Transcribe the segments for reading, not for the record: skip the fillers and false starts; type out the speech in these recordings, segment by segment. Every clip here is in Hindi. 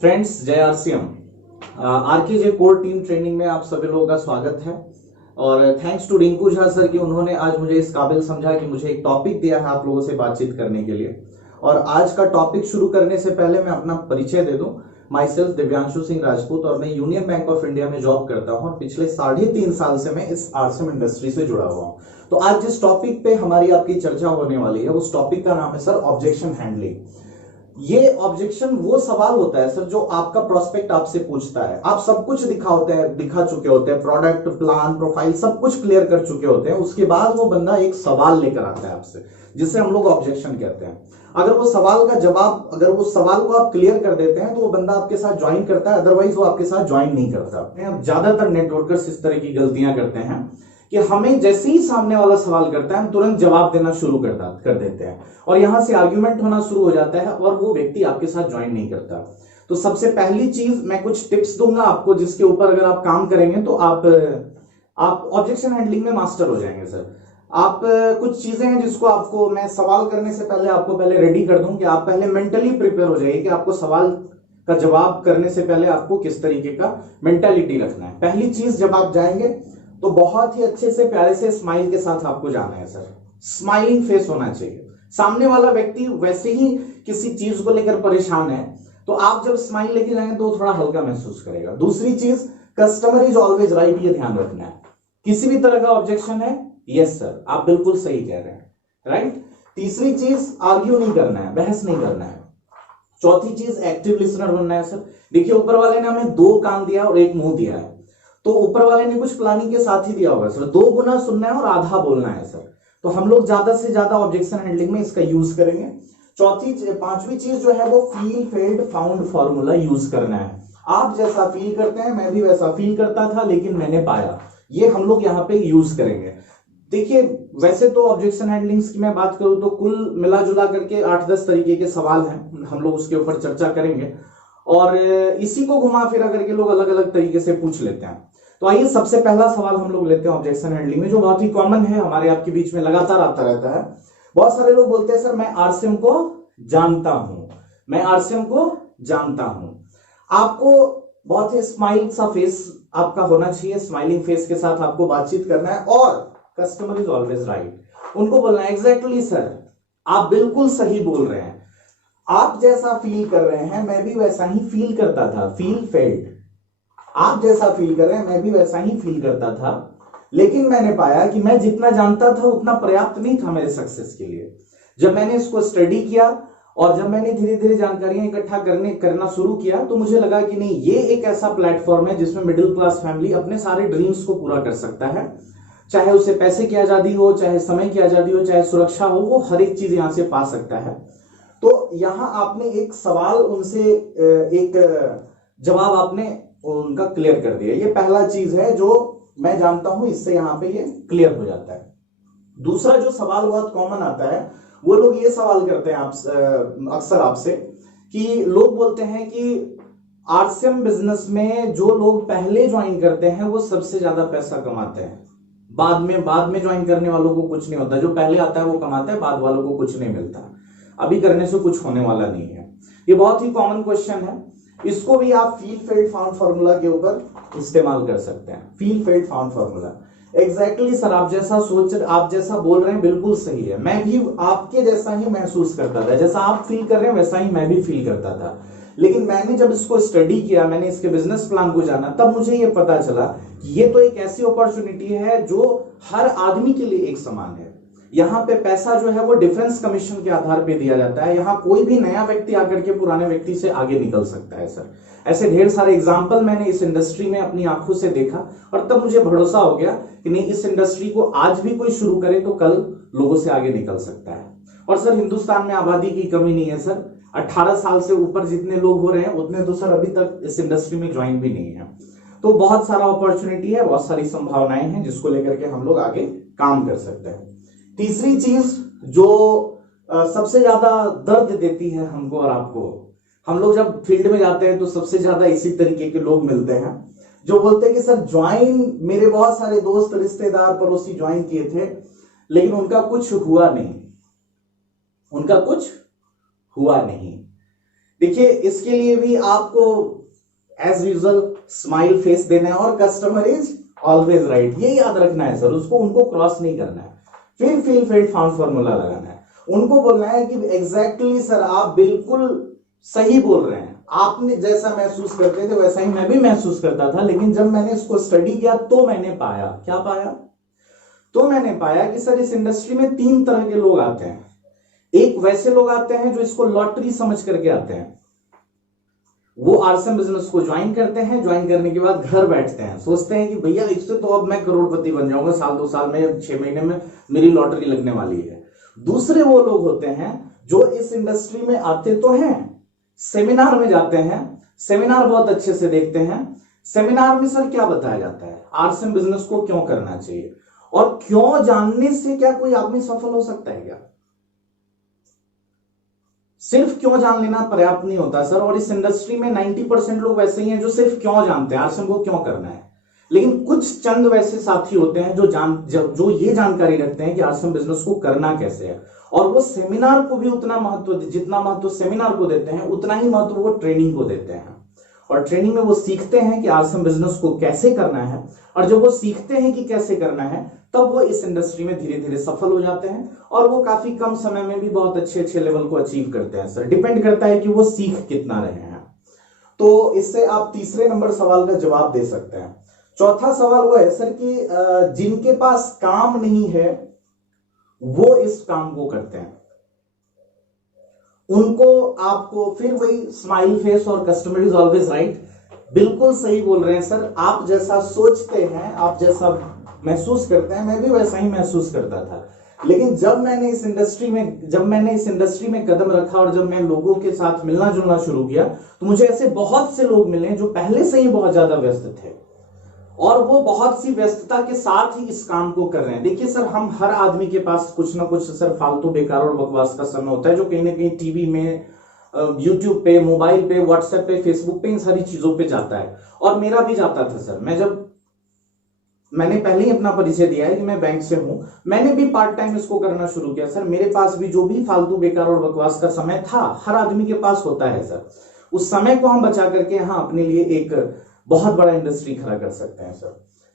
फ्रेंड्स, जय RCM. RKJ core team training में आप सभी लोगों का स्वागत है। और thanks to Rinku Jha sir कि उन्होंने आज मुझे इस काबिल समझा कि मुझे एक टॉपिक दिया है आप लोगों से बातचीत करने के लिए। और आज का टॉपिक शुरू करने से पहले मैं अपना परिचय दे दूं। माई सेल्फ दिव्यांशु सिंह राजपूत और मैं यूनियन बैंक ऑफ इंडिया में जॉब करता हूं और पिछले 3.5 साल से मैं इस आरसीएम इंडस्ट्री से जुड़ा हुआ हूं। तो आज जिस टॉपिक पे हमारी आपकी चर्चा होने वाली है उस टॉपिक का नाम है सर ऑब्जेक्शन हैंडलिंग। ये ऑब्जेक्शन वो सवाल होता है सर जो आपका प्रोस्पेक्ट आपसे पूछता है। आप सब कुछ दिखा चुके होते हैं, प्रोडक्ट, प्लान, प्रोफाइल सब कुछ क्लियर कर चुके होते हैं। उसके बाद वो बंदा एक सवाल लेकर आता है आपसे, जिसे हम लोग ऑब्जेक्शन कहते हैं। अगर वो सवाल को आप क्लियर कर देते हैं तो वो बंदा आपके साथ ज्वाइन करता है, अदरवाइज वो आपके साथ ज्वाइन नहीं करता। ज्यादातर नेटवर्कर्स इस तरह की गलतियां करते हैं कि हमें जैसे ही सामने वाला सवाल करता है हम तुरंत जवाब देना शुरू कर देते हैं और यहां से आर्ग्यूमेंट होना शुरू हो जाता है और वो व्यक्ति आपके साथ ज्वाइन नहीं करता। तो सबसे पहली चीज मैं कुछ टिप्स दूंगा आपको, जिसके ऊपर अगर आप काम करेंगे तो आप ऑब्जेक्शन हैंडलिंग में मास्टर हो जाएंगे सर। आप कुछ चीजें हैं जिसको आपको मैं सवाल करने से पहले आपको पहले रेडी कर दूं कि आप पहले मेंटली प्रिपेयर हो जाइए कि आपको सवाल का जवाब करने से पहले आपको किस तरीके का मेंटालिटी रखना है। पहली चीज, जब आप जाएंगे तो बहुत ही अच्छे से प्यारे से स्माइल के साथ आपको जाना है सर। स्माइलिंग फेस होना चाहिए। सामने वाला व्यक्ति वैसे ही किसी चीज को लेकर परेशान है तो आप जब स्माइल लेके जाएंगे तो थोड़ा हल्का महसूस करेगा। दूसरी चीज, कस्टमर इज ऑलवेज राइट, ये ध्यान रखना है। किसी भी तरह का ऑब्जेक्शन है, यस सर, आप बिल्कुल सही कह रहे हैं, राइट। तीसरी चीज, आर्ग्यू नहीं करना है, बहस नहीं करना है। चौथी चीज, एक्टिव लिसनर बनना है सर। देखिए, ऊपर वाले ने हमें 2 कान दिया और 1 मुंह दिया है, तो ऊपर वाले ने कुछ प्लानिंग के साथ ही दिया होगा सर। 2 गुना सुनना है और आधा बोलना है सर। तो हम लोग ज्यादा से ज्यादा ऑब्जेक्शन हैंडलिंग में इसका यूज करेंगे। पांचवी चीज जो है वो feel failed found formula use करना है। आप जैसा फील करते हैं मैं भी वैसा फील करता था लेकिन मैंने पाया, ये हम लोग यहाँ पे यूज करेंगे। देखिए, वैसे तो ऑब्जेक्शन हैंडलिंग्स की मैं बात करूं तो कुल मिला जुला करके 8-10 तरीके के सवाल हैं, हम लोग उसके ऊपर चर्चा करेंगे और इसी को घुमा फिरा करके लोग अलग अलग तरीके से पूछ लेते हैं। तो आइए, सबसे पहला सवाल हम लोग लेते हैं ऑब्जेक्शन हैंडलिंग में, जो बहुत ही कॉमन है हमारे आपके बीच में, लगातार आता रहता है। बहुत सारे लोग बोलते हैं सर मैं आरसीएम को जानता हूं, मैं आरसीएम को जानता हूं। आपको बहुत ही स्माइल सा फेस आपका होना चाहिए, स्माइलिंग फेस के साथ आपको बातचीत करना है और कस्टमर इज ऑलवेज राइट, उनको बोलना है एग्जैक्टली सर, आप बिल्कुल सही बोल रहे हैं, आप जैसा फील कर रहे हैं मैं भी वैसा ही फील करता था। फील फेल्ड, आप जैसा फील कर रहे हैं मैं भी वैसा ही फील करता था, लेकिन मैंने पाया कि मैं जितना जानता था उतना पर्याप्त नहीं था मेरे सक्सेस के लिए। जब मैंने इसको स्टडी किया और जब मैंने धीरे धीरे जानकारियां इकट्ठा करना शुरू किया तो मुझे लगा कि नहीं, ये एक ऐसा प्लेटफॉर्म है जिसमें मिडिल क्लास फैमिली अपने सारे ड्रीम्स को पूरा कर सकता है। चाहे उसे पैसे की आजादी हो, चाहे समय की आजादी हो, चाहे सुरक्षा हो, वो हर एक चीज यहां से पा सकता है। तो यहां आपने एक सवाल उनसे एक जवाब आपने उनका क्लियर कर दिया। ये पहला चीज है जो मैं जानता हूं, इससे यहां पे ये क्लियर हो जाता है। दूसरा जो सवाल बहुत कॉमन आता है, वो लोग ये सवाल करते हैं अक्सर आपसे कि लोग बोलते हैं कि आरसीएम बिजनेस में जो लोग पहले ज्वाइन करते हैं वो सबसे ज्यादा पैसा कमाते हैं, बाद में ज्वाइन करने वालों को कुछ नहीं होता। जो पहले आता है वो कमाता है, बाद वालों को कुछ नहीं मिलता। अभी करने से कुछ होने वाला नहीं है। ये बहुत ही कॉमन क्वेश्चन है। इसको भी आप फील फेल्ड फाउंड फार्मूला के ऊपर इस्तेमाल कर सकते हैं। Feel failed found formula, exactly sir, आप जैसा बोल रहे हैं बिल्कुल सही है, मैं भी आपके जैसा ही महसूस करता था, जैसा आप फील कर रहे हैं वैसा ही मैं भी फील करता था। लेकिन मैंने जब इसको स्टडी किया, मैंने इसके बिजनेस प्लान को जाना, तब मुझे ये पता चला कि ये तो एक ऐसी अपॉर्चुनिटी है जो हर आदमी के लिए एक समान है। यहाँ पे पैसा जो है वो डिफरेंस कमीशन के आधार पे दिया जाता है। यहाँ कोई भी नया व्यक्ति आकर के पुराने व्यक्ति से आगे निकल सकता है सर। ऐसे ढेर सारे एग्जाम्पल मैंने इस इंडस्ट्री में अपनी आंखों से देखा और तब मुझे भरोसा हो गया कि नहीं, इस इंडस्ट्री को आज भी कोई शुरू करे तो कल लोगों से आगे निकल सकता है। और सर, हिंदुस्तान में आबादी की कमी नहीं है सर। 18 साल से ऊपर जितने लोग हो रहे हैं उतने तो सर अभी तक इस इंडस्ट्री में ज्वाइन भी नहीं है। तो बहुत सारा अपॉर्चुनिटी है, बहुत सारी संभावनाएं हैं जिसको लेकर के हम लोग आगे काम कर सकते हैं। तीसरी चीज जो सबसे ज्यादा दर्द देती है हमको और आपको, हम लोग जब फील्ड में जाते हैं तो सबसे ज्यादा इसी तरीके के लोग मिलते हैं जो बोलते हैं कि सर ज्वाइन, मेरे बहुत सारे दोस्त, रिश्तेदार, पड़ोसी ज्वाइन किए थे लेकिन उनका कुछ हुआ नहीं, उनका कुछ हुआ नहीं। देखिए इसके लिए भी आपको एज यूजुअल स्माइल फेस देना है और कस्टमर इज ऑलवेज राइट, ये याद रखना है सर, उसको उनको क्रॉस नहीं करना है। फिर फील फेल्ड फाउंड फॉर्मूला लगाना है, उनको बोलना है कि एग्जैक्टली सर आप बिल्कुल सही बोल रहे हैं, आपने जैसा महसूस करते थे वैसा ही मैं भी महसूस करता था, लेकिन जब मैंने इसको स्टडी किया तो मैंने पाया, क्या पाया? तो मैंने पाया कि सर इस इंडस्ट्री में 3 तरह के लोग आते हैं। एक वैसे लोग आते हैं जो इसको लॉटरी समझ करके आते हैं, वो आरसीएम बिजनेस को ज्वाइन करते हैं, ज्वाइन करने के बाद घर बैठते हैं, सोचते हैं कि भैया इससे तो अब मैं करोड़पति बन जाऊंगा, साल 2 साल में 6 महीने में मेरी लॉटरी लगने वाली है। दूसरे वो लोग होते हैं जो इस इंडस्ट्री में आते तो हैं, सेमिनार में जाते हैं, सेमिनार बहुत अच्छे से देखते हैं, सेमिनार में सर क्या बताया जाता है, आरसीएम बिजनेस को क्यों करना चाहिए, और क्यों जानने से क्या कोई आदमी सफल हो सकता है क्या? सिर्फ क्यों जान लेना पर्याप्त नहीं होता सर, और इस इंडस्ट्री में 90% लोग वैसे ही हैं जो सिर्फ क्यों जानते हैं, आरसीएम को क्यों करना है। लेकिन कुछ चंद वैसे साथी होते हैं जो ये जानकारी रखते हैं कि आरसीएम बिजनेस को करना कैसे है, और वो सेमिनार को भी उतना महत्व, जितना महत्व सेमिनार को देते हैं उतना ही महत्व वो ट्रेनिंग को देते हैं, और ट्रेनिंग में वो सीखते हैं कि आरसीएम बिजनेस को कैसे करना है, और जब वो सीखते हैं कि कैसे करना है तब वो इस इंडस्ट्री में धीरे धीरे सफल हो जाते हैं, और वो काफी कम समय में भी बहुत अच्छे अच्छे लेवल को अचीव करते हैं। सर डिपेंड करता है कि वो सीख कितना रहे हैं। तो इससे आप तीसरे नंबर सवाल का जवाब दे सकते हैं। चौथा सवाल वो है सर कि जिनके पास काम नहीं है वो इस काम को करते हैं, उनको आपको फिर वही स्माइल फेस और कस्टमर इज ऑलवेज राइट, बिल्कुल सही बोल रहे हैं सर, आप जैसा सोचते हैं, आप जैसा महसूस करते हैं, मैं भी वैसा ही महसूस करता था। लेकिन जब मैंने इस इंडस्ट्री में कदम रखा और जब मैं लोगों के साथ मिलना जुलना शुरू किया तो मुझे ऐसे बहुत से लोग मिले जो पहले से ही बहुत ज्यादा व्यस्त थे, और वो बहुत सी व्यस्तता के साथ ही इस काम को कर रहे हैं। देखिए सर, हम हर आदमी के पास कुछ ना कुछ सर फालतू बेकार और बकवास का समय होता है, जो कहीं ना कहीं टीवी में, यूट्यूब पे, मोबाइल पे, व्हाट्सएप पे, फेसबुक पे, इन सारी चीजों पे जाता है, और मेरा भी जाता था सर। मैंने पहले ही अपना परिचय दिया है कि मैं बैंक से हूं, मैंने भी पार्ट टाइम इसको करना शुरू किया सर। मेरे पास भी जो भी फालतू बेकार और बकवास का समय था, हर आदमी के पास होता है सर, उस समय को हम बचा करके यहाँ अपने लिए एक बहुत बड़ा इंडस्ट्री खड़ा कर सकते हैं सर।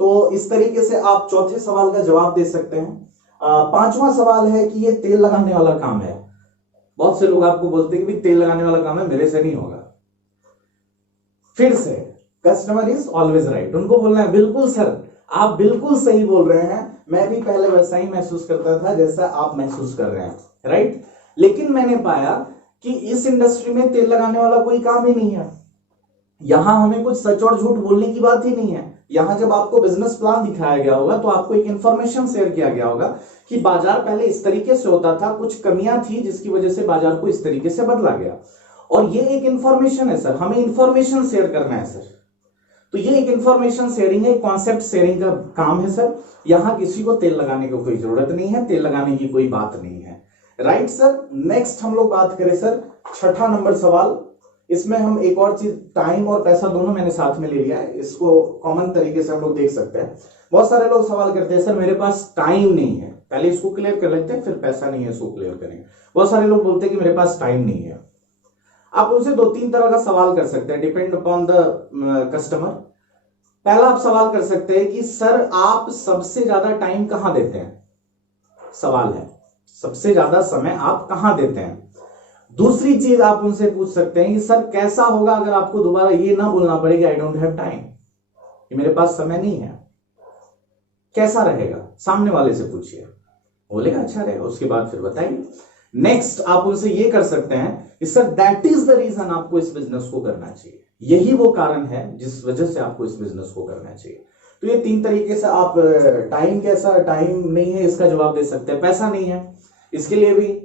तो इस तरीके से आप चौथे सवाल का जवाब दे सकते हैं। पांचवा सवाल है कि ये तेल लगाने वाला काम है। बहुत से लोग आपको बोलते हैं कि तेल लगाने वाला काम है, मेरे से नहीं होगा। फिर से कस्टमर इज ऑलवेज राइट, उनको बोलना है बिल्कुल सर आप बिल्कुल सही बोल रहे हैं, मैं भी पहले वैसा ही महसूस करता था जैसा आप महसूस कर रहे हैं, राइट। लेकिन मैंने पाया कि इस इंडस्ट्री में तेल लगाने वाला कोई काम ही नहीं है, यहां हमें कुछ सच और झूठ बोलने की बात ही नहीं है। यहां जब आपको बिजनेस प्लान दिखाया गया होगा तो आपको एक इंफॉर्मेशन शेयर किया गया होगा कि बाजार पहले इस तरीके से होता था, कुछ कमियां थी जिसकी वजह से बाजार को इस तरीके से बदला गया, और ये एक इंफॉर्मेशन है सर, हमें इंफॉर्मेशन शेयर करना है सर। तो ये एक इंफॉर्मेशन शेयरिंग है, कॉन्सेप्ट शेयरिंग का काम है सर। यहां किसी को तेल लगाने की कोई जरूरत नहीं है, तेल लगाने की कोई बात नहीं है, राइट सर। नेक्स्ट हम लोग बात करें सर, छठा नंबर सवाल। इसमें हम एक और चीज, टाइम और पैसा दोनों मैंने साथ में ले लिया है, इसको कॉमन तरीके से हम लोग देख सकते हैं। बहुत सारे लोग सवाल करते हैं सर मेरे पास टाइम नहीं है, पहले इसको क्लियर कर लेते हैं फिर पैसा नहीं है इसको क्लियर करेंगे। बहुत सारे लोग बोलते हैं कि मेरे पास टाइम नहीं है। आप उनसे 2-3 तरह का सवाल कर सकते हैं, डिपेंड अपॉन द कस्टमर। पहला आप सवाल कर सकते हैं कि सर आप सबसे ज्यादा टाइम कहां देते हैं, सवाल है सबसे ज्यादा समय आप कहां देते हैं। दूसरी चीज आप उनसे पूछ सकते हैं कि सर कैसा होगा अगर आपको दोबारा ये ना बोलना पड़े कि आई डोंट हैव टाइम, कि मेरे पास समय नहीं है, कैसा रहेगा। सामने वाले से पूछिए, बोलेगा अच्छा रहेगा, उसके बाद फिर बताइए। नेक्स्ट आप उनसे ये कर सकते हैं कि sir that is the reason आपको इस बिजनेस को करना चाहिए, यही वो कारण है जिस वजह से आपको इस बिजनेस को करना चाहिए। तो ये 3 तरीके से आप टाइम, कैसा टाइम नहीं है इसका जवाब दे सकते हैं, पैसा नहीं है इसके लिए भी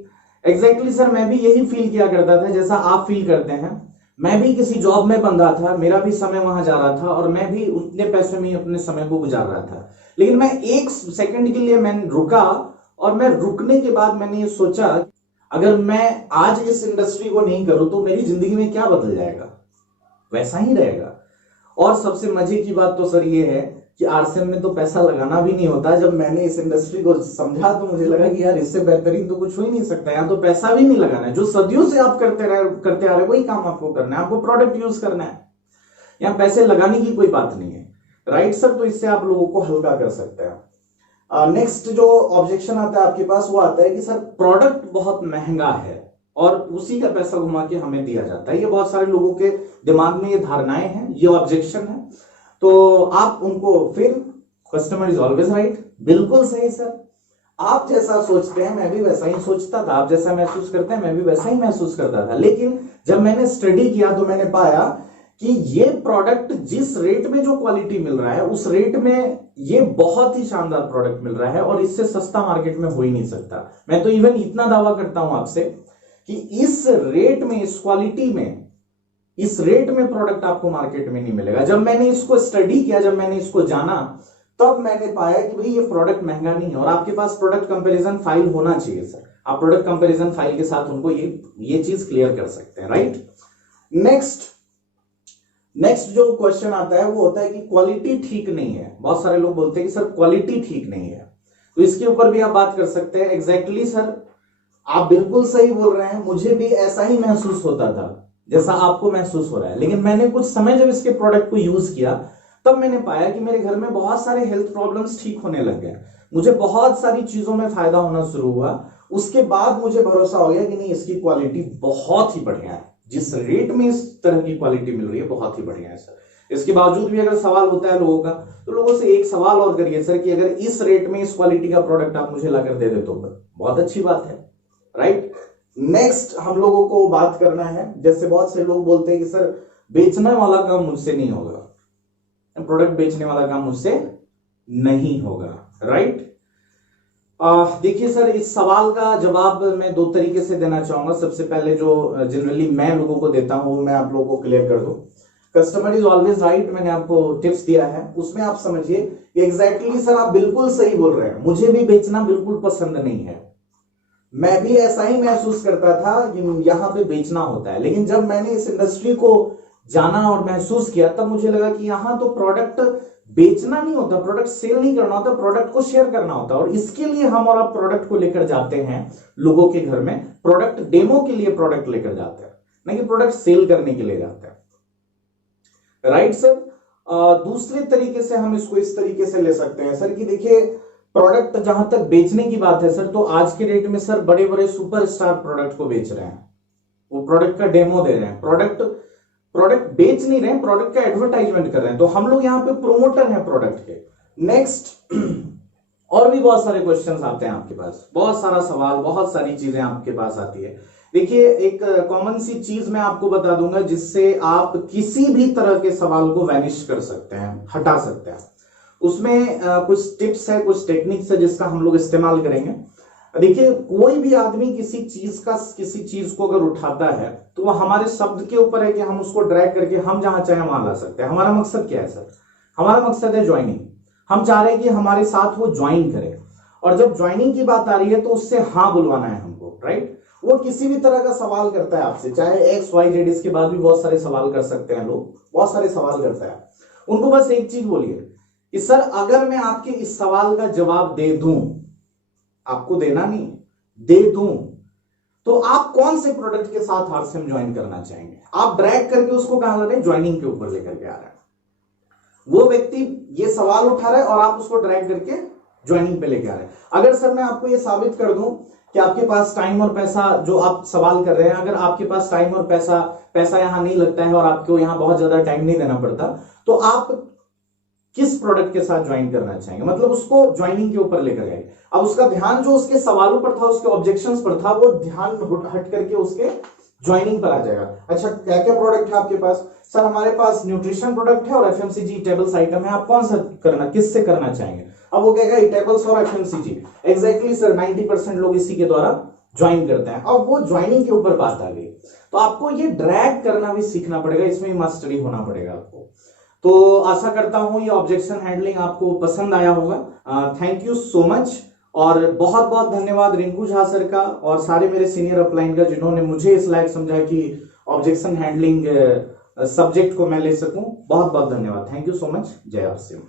एग्जैक्टली सर मैं भी यही फील किया करता था जैसा आप फील करते हैं। मैं भी किसी जॉब में बंधा था, मेरा भी समय वहां जा रहा था और मैं भी उतने पैसे में अपने समय को गुजार रहा था। लेकिन मैं 1 सेकंड के लिए मैंने रुका, और मैं रुकने के बाद मैंने ये सोचा अगर मैं आज इस इंडस्ट्री को नहीं करूं तो मेरी जिंदगी में क्या बदल जाएगा, वैसा ही रहेगा। और सबसे मजे की बात तो सर ये है कि आरसीएम में तो पैसा लगाना भी नहीं होता। जब मैंने इस इंडस्ट्री को समझा तो मुझे लगा कि यार इससे बेहतरीन तो कुछ हो ही नहीं सकता, यहाँ तो पैसा भी नहीं लगाना है, जो सदियों से आप करते आ रहे वही काम आपको करना है, आपको प्रोडक्ट यूज करना है, यहाँ पैसे लगाने की कोई बात नहीं है, राइट सर। तो इससे आप लोगों को हल्का कर सकते हैं। नेक्स्ट जो ऑब्जेक्शन आता है आपके पास वो आता है कि सर प्रोडक्ट बहुत महंगा है और उसी का पैसा घुमा के हमें दिया जाता है। ये बहुत सारे लोगों के दिमाग में ये धारणाएं हैं, ये ऑब्जेक्शन है। तो आप उनको फिर कस्टमर इज ऑलवेज राइट, बिल्कुल सही सर। आप जैसा सोचते हैं मैं भी वैसा ही सोचता था, आप जैसा महसूस करते हैं मैं भी वैसा ही महसूस करता था। लेकिन जब मैंने स्टडी किया तो मैंने पाया कि ये प्रोडक्ट जिस रेट में जो क्वालिटी मिल रहा है उस रेट में ये बहुत ही शानदार प्रोडक्ट मिल रहा है और इससे सस्ता मार्केट में हो ही नहीं सकता। मैं तो इवन इतना दावा करता हूं आपसे कि इस रेट में, इस क्वालिटी में, इस रेट में प्रोडक्ट आपको मार्केट में नहीं मिलेगा। जब मैंने इसको स्टडी किया, जब मैंने इसको जाना, तब मैंने पाया कि भाई ये प्रोडक्ट महंगा नहीं है। और आपके पास प्रोडक्ट कंपैरिजन फाइल होना चाहिए सर, आप प्रोडक्ट कंपैरिजन फाइल के साथ उनको ये चीज क्लियर कर सकते हैं, राइट। नेक्स्ट जो क्वेश्चन आता है वो होता है कि क्वालिटी ठीक नहीं है। बहुत सारे लोग बोलते हैं कि सर क्वालिटी ठीक नहीं है, तो इसके ऊपर भी आप बात कर सकते हैं। एग्जैक्टली सर, आप बिल्कुल सही बोल रहे हैं, मुझे भी ऐसा ही महसूस होता था जैसा आपको महसूस हो रहा है। लेकिन मैंने कुछ समय जब इसके प्रोडक्ट को यूज किया तब मैंने पाया कि मेरे घर में बहुत सारे हेल्थ प्रॉब्लम्स ठीक होने लग गए, मुझे बहुत सारी चीजों में फायदा होना शुरू हुआ। उसके बाद मुझे भरोसा हो गया कि नहीं, इसकी क्वालिटी बहुत ही बढ़िया है, जिस रेट में इस तरह की क्वालिटी मिल रही है बहुत ही बढ़िया है सर। इसके बावजूद भी अगर सवाल होता है लोगों का, तो लोगों से एक सवाल और करिए सर कि अगर इस रेट में इस क्वालिटी का प्रोडक्ट आप मुझे लाकर दे दे तो बहुत अच्छी बात है, राइट। नेक्स्ट हम लोगों को बात करना है, जैसे बहुत से लोग बोलते हैं कि सर बेचने वाला काम मुझसे नहीं होगा, प्रोडक्ट बेचने वाला काम मुझसे नहीं होगा, राइट। देखिए सर, इस सवाल का जवाब मैं दो तरीके से देना चाहूंगा। सबसे पहले जो जनरली मैं लोगों को देता हूं मैं आप लोगों को क्लियर कर दूं। कस्टमर इज ऑलवेज राइट, मैंने आपको टिप्स दिया है, उसमें आप समझिए कि एग्जैक्टली सर आप बिल्कुल सही बोल रहे हैं, मुझे भी बेचना बिल्कुल पसंद नहीं है, मैं भी ऐसा ही महसूस करता था कि यहां पे बेचना होता है। लेकिन जब मैंने इस इंडस्ट्री को जाना और महसूस किया तब मुझे लगा कि यहां तो प्रोडक्ट बेचना नहीं होता, प्रोडक्ट सेल नहीं करना होता, प्रोडक्ट को शेयर करना होता है। और इसके लिए हम और आप प्रोडक्ट को लेकर जाते हैं लोगों के घर में, प्रोडक्ट डेमो के लिए प्रोडक्ट लेकर जाते हैं, नहीं कि प्रोडक्ट सेल करने के लिए जाते हैं, राइट सर। दूसरे तरीके से हम इसको इस तरीके से ले सकते हैं सर कि देखिए, प्रोडक्ट जहां तक बेचने की बात है सर, तो आज के डेट में सर बड़े बड़े सुपरस्टार प्रोडक्ट को बेच रहे हैं, वो प्रोडक्ट का डेमो दे रहे हैं, प्रोडक्ट बेच नहीं रहे हैं, प्रोडक्ट का एडवर्टाइजमेंट कर रहे हैं। तो हम लोग यहाँ पे प्रोमोटर हैं प्रोडक्ट के। नेक्स्ट और भी बहुत सारे क्वेश्चंस आते हैं आपके पास, बहुत सारा सवाल, बहुत सारी चीजें आपके पास आती है। देखिए, एक कॉमन सी चीज मैं आपको बता दूंगा जिससे आप किसी भी तरह के सवाल को वैनिश कर सकते हैं, हटा सकते हैं। उसमें कुछ टिप्स है, कुछ टेक्निक्स है जिसका हम लोग इस्तेमाल करेंगे। देखिए, कोई भी आदमी किसी चीज को अगर उठाता है तो वह हमारे शब्द के ऊपर है कि हम उसको ड्रैग करके हम जहां चाहे वहां ला सकते हैं। हमारा मकसद क्या है सर? हमारा मकसद है ज्वाइनिंग। हम चाह रहे हैं कि हमारे साथ वो ज्वाइन करे, और जब ज्वाइनिंग की बात आ रही है तो उससे हाँ बुलवाना है हमको, राइट। वो किसी भी तरह का सवाल करता है आपसे, चाहे XYZ, इसके बाद भी बहुत सारे सवाल कर सकते हैं लोग, बहुत सारे सवाल करता है। उनको बस एक चीज बोलिए कि सर अगर मैं आपके इस सवाल का जवाब दे दूं, आपको देना नहीं, दे दूं, तो आप कौन से प्रोडक्ट के साथ आरसीएम ज्वाइन करना चाहेंगे? आप ड्रैग करके उसको कहां ला रहे हैं? ज्वाइनिंग के ऊपर लेकर के आ रहे हैं। वो व्यक्ति ये सवाल उठा रहा है और आप उसको ड्रैग करके ज्वाइनिंग पे लेके आ रहे हैं। अगर सर मैं आपको ये साबित कर दूं कि आपके पास टाइम और पैसा, जो आप सवाल कर रहे हैं, अगर आपके पास टाइम और पैसा यहां नहीं लगता है और आपको यहां बहुत ज्यादा टाइम नहीं देना पड़ता, तो आप किस प्रोडक्ट के साथ ज्वाइन करना चाहेंगे? मतलब उसको ज्वाइनिंग के ऊपर लेकर गए। अब उसका ध्यान जो उसके सवालों पर था, उसके ऑब्जेक्शंस पर था, वो ध्यान हट करके उसके ज्वाइनिंग पर आ जाएगा। अच्छा, क्या क्या प्रोडक्ट है आपके पास? सर हमारे पास न्यूट्रिशन प्रोडक्ट है और FMCG ईटेबल्स आइटम है, आप कौन सा किससे करना चाहेंगे? अब वो कहेगा ईटेबल्स और FMCG। एग्जैक्टली सर, 90% लोग इसी के द्वारा ज्वाइन करते हैं। अब वो ज्वाइनिंग के ऊपर बात आ गई, तो आपको ये ड्रैग करना भी सीखना पड़ेगा, इसमें मास्टरी होना पड़ेगा आपको। तो आशा करता हूं ये ऑब्जेक्शन हैंडलिंग आपको पसंद आया होगा। थैंक यू सो मच, और बहुत बहुत धन्यवाद रिंकू झा सर का और सारे मेरे सीनियर अपलाइन का, जिन्होंने मुझे इस लायक समझा कि ऑब्जेक्शन हैंडलिंग सब्जेक्ट को मैं ले सकूं। बहुत बहुत धन्यवाद, थैंक यू सो मच। जय आरसीएम।